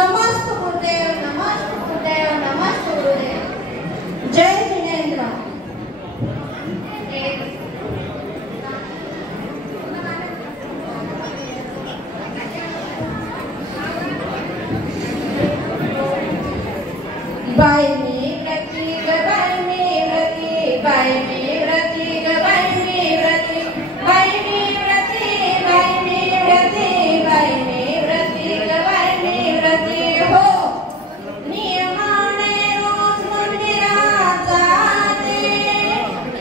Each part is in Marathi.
नमस्ते गुरुदेव, नमस्ते गुरुदेव, नमस्ते गुरुदेव. जय जिनेंद्र. बाय मी व्रती ग बाय मी व्रती, बाय मी व्रती ग बाय मी व्रती, बाय मी व्रती, बाय मी व्रती, बाय मी व्रती ग बाय मी व्रती. हो नियमाने रोज मंदिरात जाते,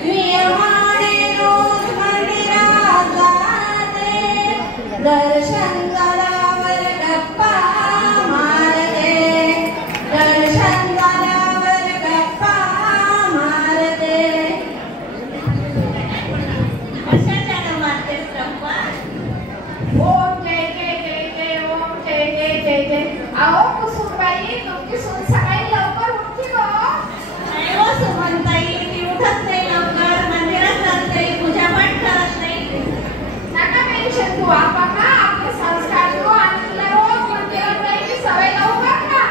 नियमाने रोज मंदिरात जाते, दर्शन झाल्यावर गप्पा मारते, दर्शन झाल्यावर गप्पा मारते. कशाच्यानं मारतेस गप्पा? ओम जय जय जय जय, ओम जय जय जय जय. अहो कुसुमबाई, तुमची सून सकाळी लवकर उठते गो. अरे हो सुमनताई, ती उठत नाही लवकर, मंदिरात जात नाही, पूजापाठ करत नाही. नका टेन्शन तू. आपण ना आपले संस्कार देऊ आणि तुला रोज मंदिरात जायची सवय लावू बरं का.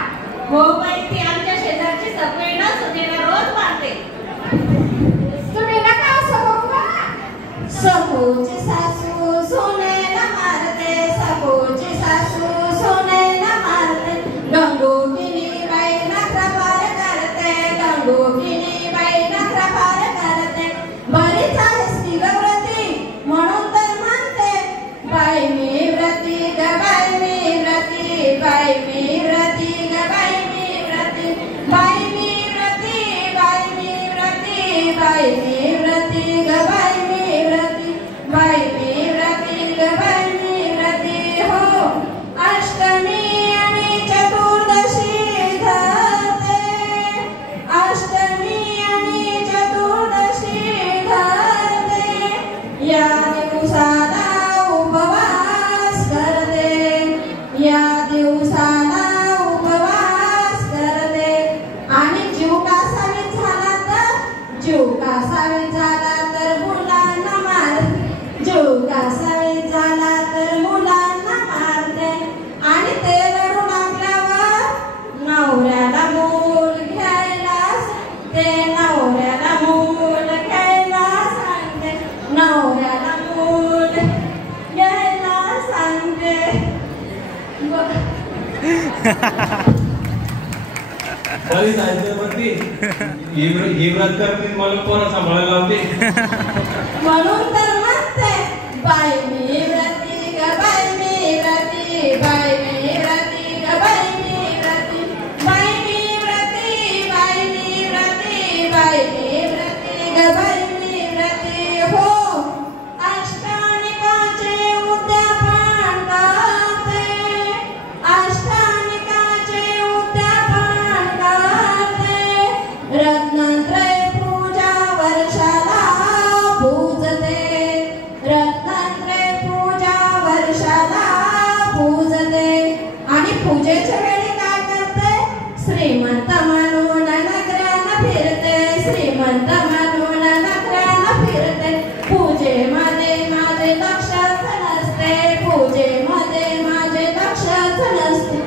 हो बाई, ती आमच्या शेजारची सगळी ना सुनेला रोज मारते. तुम्ही नका असं बघू बा. सखूची सासू सोनेला मारते, सखूची सासू सोनेला मारते, गंगोगिनी बाई नखरा पार करते, गंगोगिनी बाई नखरा पार करते. बरीच आहेस ती ग व्रती म्हणून तर म्हणते, बाई मी व्रती ग बाई मी व्रती, बाई मी व्रती ग बाई मी व्रती, बाई मी व्रती, बाई मी व्रती, बाई मी व्रती ग बाई मी व्रती, बाई मी व्रती ग बाई मी व्रती. हो अष्टमी आणि चतुर्दशी धरते, अष्टमी आणि चतुर्दशी धरते, या दिवसाला उपवास करते, या दिवसाला उपवास करते. आणि जीव कासावीस झाला तर, जीव कासावीस झाला तर मुलांना मारते, जीव कासावीस झाला तर मुलांना मारते. आणि ते रडू लागल्यावर नवऱ्याला मूल घ्यायला सांगते, नवऱ्याला मूल घ्यायला सांगते, नवऱ्याला मूल घ्यायला सांगते. बरी जायचं वरती ही व्रत करते, मला पोरं सांभाळायला लावते. म्हणून तर म्हणते, बाई मी व्रती ग बाई मी व्रती, बाई मी व्रती ग बाई मी व्रती, बाई मी व्रती, बाई मी व्रती, बाई मी व्रती ग बाई मी व्रती. हो अष्टानिकाचे उद्यापन करते, अष्टानिकाचे उद्यापन करते, रत्नत्रय पूजा वर्षाला पूजते, रत्नत्रय पूजा वर्षाला पूजते. आणि पूजेच्या वेळी काय करते, श्रीमंत म्हणून नगरानं फिरते, श्रीमंत म्हणून नगरानं फिरते. पूजेमध्ये माझे लक्षच नसते, पूजेमध्ये माझे लक्षच नसते.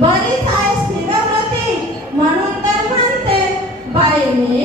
बरीच आहेस ती ग व्रती म्हणून तर म्हणते, बाई मी